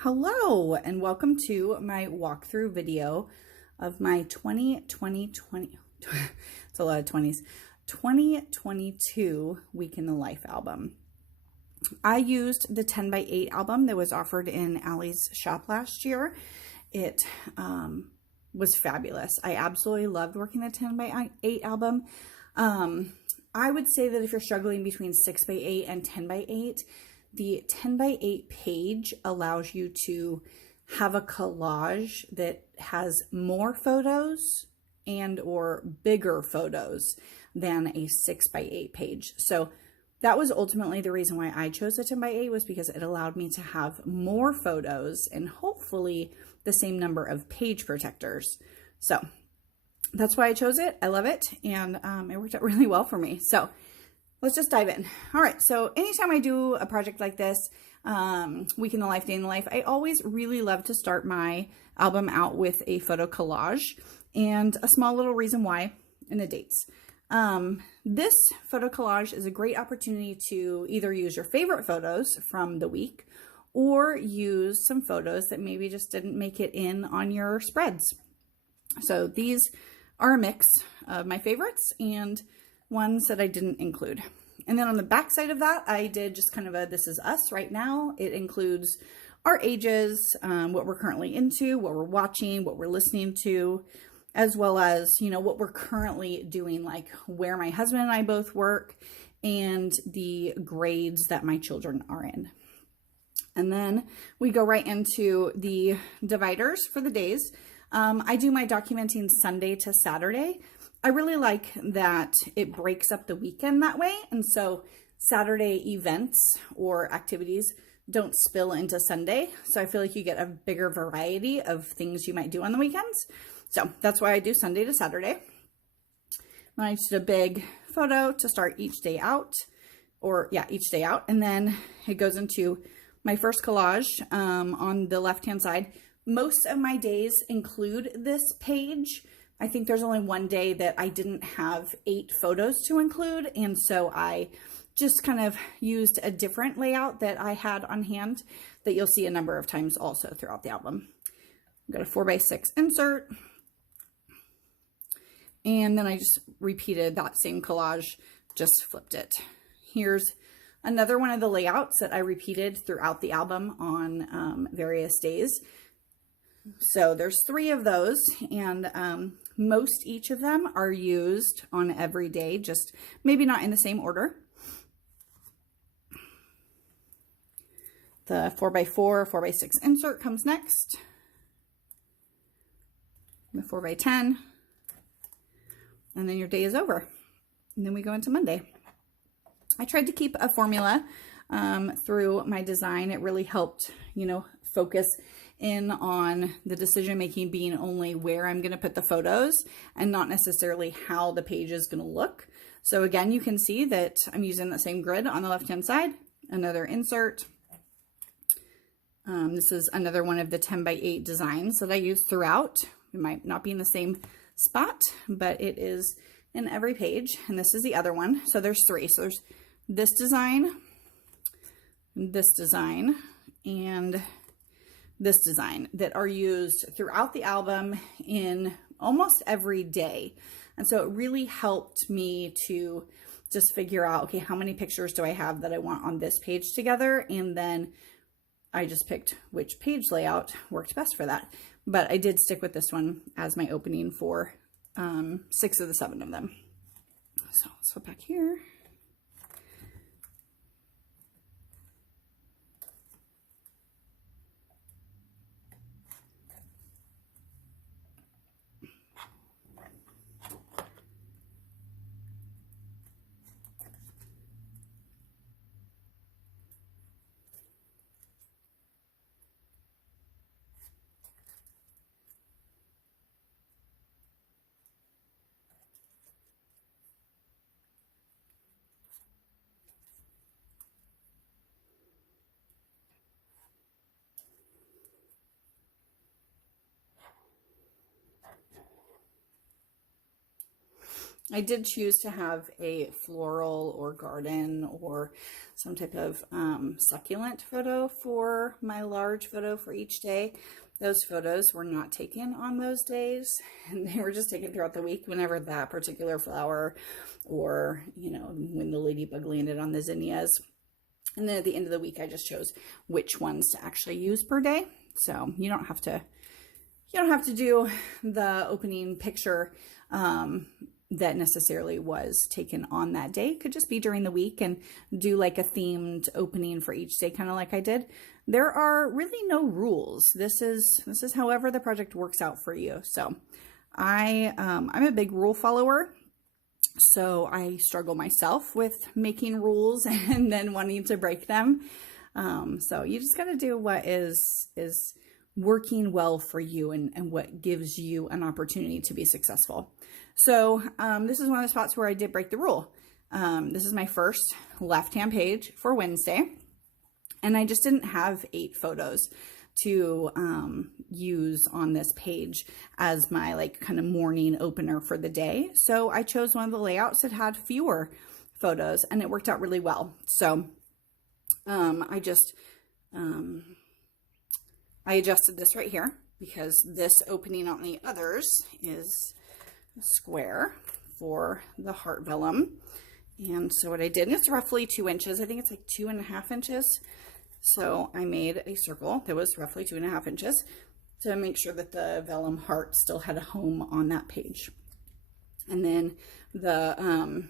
Hello and welcome to my walkthrough video of my 2020, it's a lot of 20s, 2022 Week in the Life album. I used the 10 by 8 album that was offered in Allie's shop last year. It was fabulous. I absolutely loved working the 10 by 8 album. I would say that if you're struggling between 6 by 8 and 10 by 8, the 10 by 8 page allows you to have a collage that has more photos and or bigger photos than a 6 by 8 page. So that was ultimately the reason why I chose the 10 by 8 was because it allowed me to have more photos and hopefully the same number of page protectors. So that's why I chose it. I love it. And it worked out really well for me. So let's just dive in. All right. So anytime I do a project like this, Week in the Life, Day in the Life, I always really love to start my album out with a photo collage and a small little reason why and the dates. This photo collage is a great opportunity to either use your favorite photos from the week or use some photos that maybe just didn't make it in on your spreads. So these are a mix of my favorites and ones that I didn't include. And then on the back side of that, I did just kind of a this is us right now. It includes our ages, what we're currently into, what we're watching, what we're listening to, as well as, you know, what we're currently doing, like where my husband and I both work and the grades that my children are in. And then we go right into the dividers for the days. I do my documenting Sunday to Saturday. I really like that it breaks up the weekend that way. And so Saturday events or activities don't spill into Sunday. So I feel like you get a bigger variety of things you might do on the weekends. So that's why I do Sunday to Saturday. Then I just did a big photo to start each day out, each day out. And then it goes into my first collage on the left-hand side. Most of my days include this page. I think there's only one day that I didn't have 8 photos to include. And so I just kind of used a different layout that I had on hand that you'll see a number of times also throughout the album. I've got a 4x6 insert. And then I just repeated that same collage, just flipped it. Here's another one of the layouts that I repeated throughout the album on various days. So there's 3 of those, and most each of them are used on every day, just maybe not in the same order. The 4x4, 4x6 insert comes next. The 4x10, and then your day is over. And then we go into Monday. I tried to keep a formula through my design. It really helped, you know, focus in on the decision making being only where I'm going to put the photos and not necessarily how the page is going to look. So again, you can see that I'm using the same grid on the left hand side, another insert. This is another one of the 10 by 8 designs that I use throughout. It might not be in the same spot, but it is in every page. And this is the other one. So there's 3. So there's this design, and this design that are used throughout the album in almost every day. And so it really helped me to just figure out, okay, how many pictures do I have that I want on this page together? And then I just picked which page layout worked best for that. But I did stick with this one as my opening for 6 of the 7 of them. So let's flip back here. I did choose to have a floral or garden or some type of succulent photo for my large photo for each day. Those photos were not taken on those days, and they were just taken throughout the week whenever that particular flower, or, you know, when the ladybug landed on the zinnias. And then at the end of the week, I just chose which ones to actually use per day. So you don't have to do the opening picture that necessarily was taken on that day. It could just be during the week, and do like a themed opening for each day, kind of like I did. There are really no rules. This is however the project works out for you. So I'm a big rule follower. So I struggle myself with making rules and then wanting to break them. So you just got to do what is working well for you and what gives you an opportunity to be successful. So this is one of the spots where I did break the rule. This is my first left-hand page for Wednesday, and I just didn't have 8 photos to use on this page as my like kind of morning opener for the day. So I chose one of the layouts that had fewer photos, and it worked out really well. So I adjusted this right here because this opening on the others is square for the heart vellum. And so what I did, and it's roughly 2 inches. I think it's like 2.5 inches. So I made a circle that was roughly 2.5 inches to make sure that the vellum heart still had a home on that page. And then the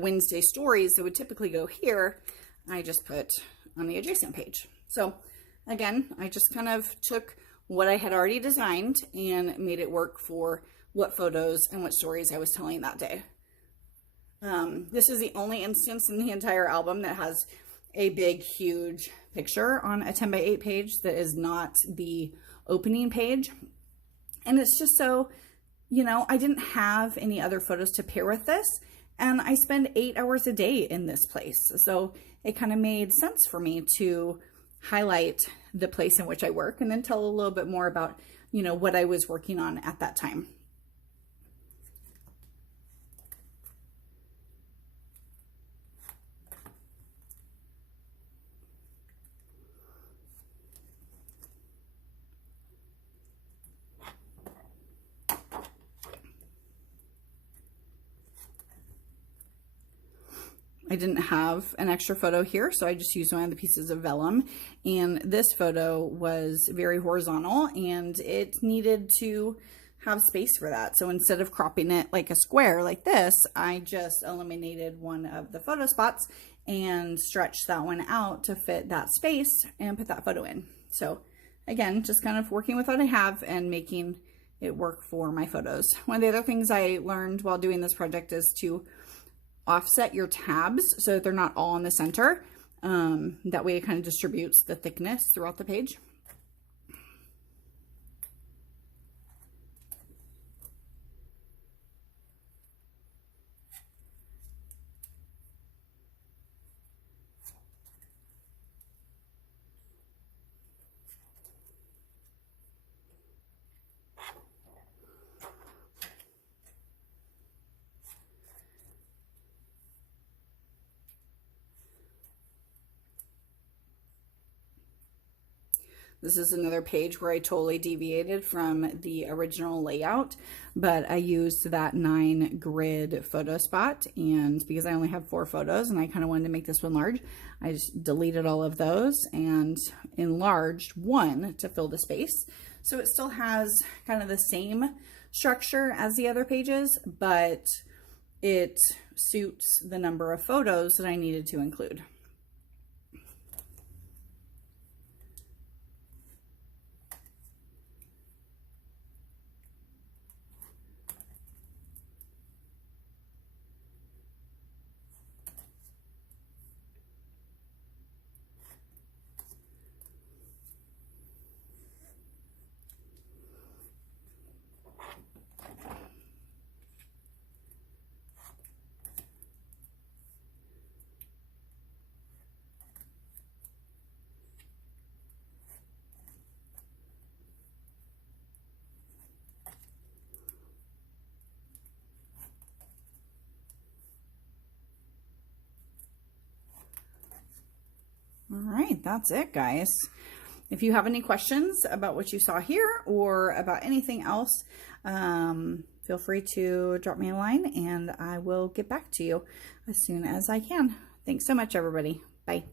Wednesday stories that would typically go here, I just put on the adjacent page. So again, I just kind of took what I had already designed and made it work for what photos and what stories I was telling that day. This is the only instance in the entire album that has a big, huge picture on a 10 by 8 page that is not the opening page. And it's just so, you know, I didn't have any other photos to pair with this, and I spend 8 hours a day in this place. So it kind of made sense for me to highlight the place in which I work and then tell a little bit more about, you know, what I was working on at that time. I didn't have an extra photo here, so I just used one of the pieces of vellum, and this photo was very horizontal and it needed to have space for that. So instead of cropping it like a square like this, I just eliminated one of the photo spots and stretched that one out to fit that space and put that photo in. So again, just kind of working with what I have and making it work for my photos. One of the other things I learned while doing this project is to offset your tabs so that they're not all in the center. That way it kind of distributes the thickness throughout the page. This is another page where I totally deviated from the original layout, but I used that 9 grid photo spot, and because I only have 4 photos and I kind of wanted to make this one large, I just deleted all of those and enlarged one to fill the space. So it still has kind of the same structure as the other pages, but it suits the number of photos that I needed to include. All right, that's it, guys. If you have any questions about what you saw here or about anything else, feel free to drop me a line and I will get back to you as soon as I can. Thanks so much, everybody. Bye.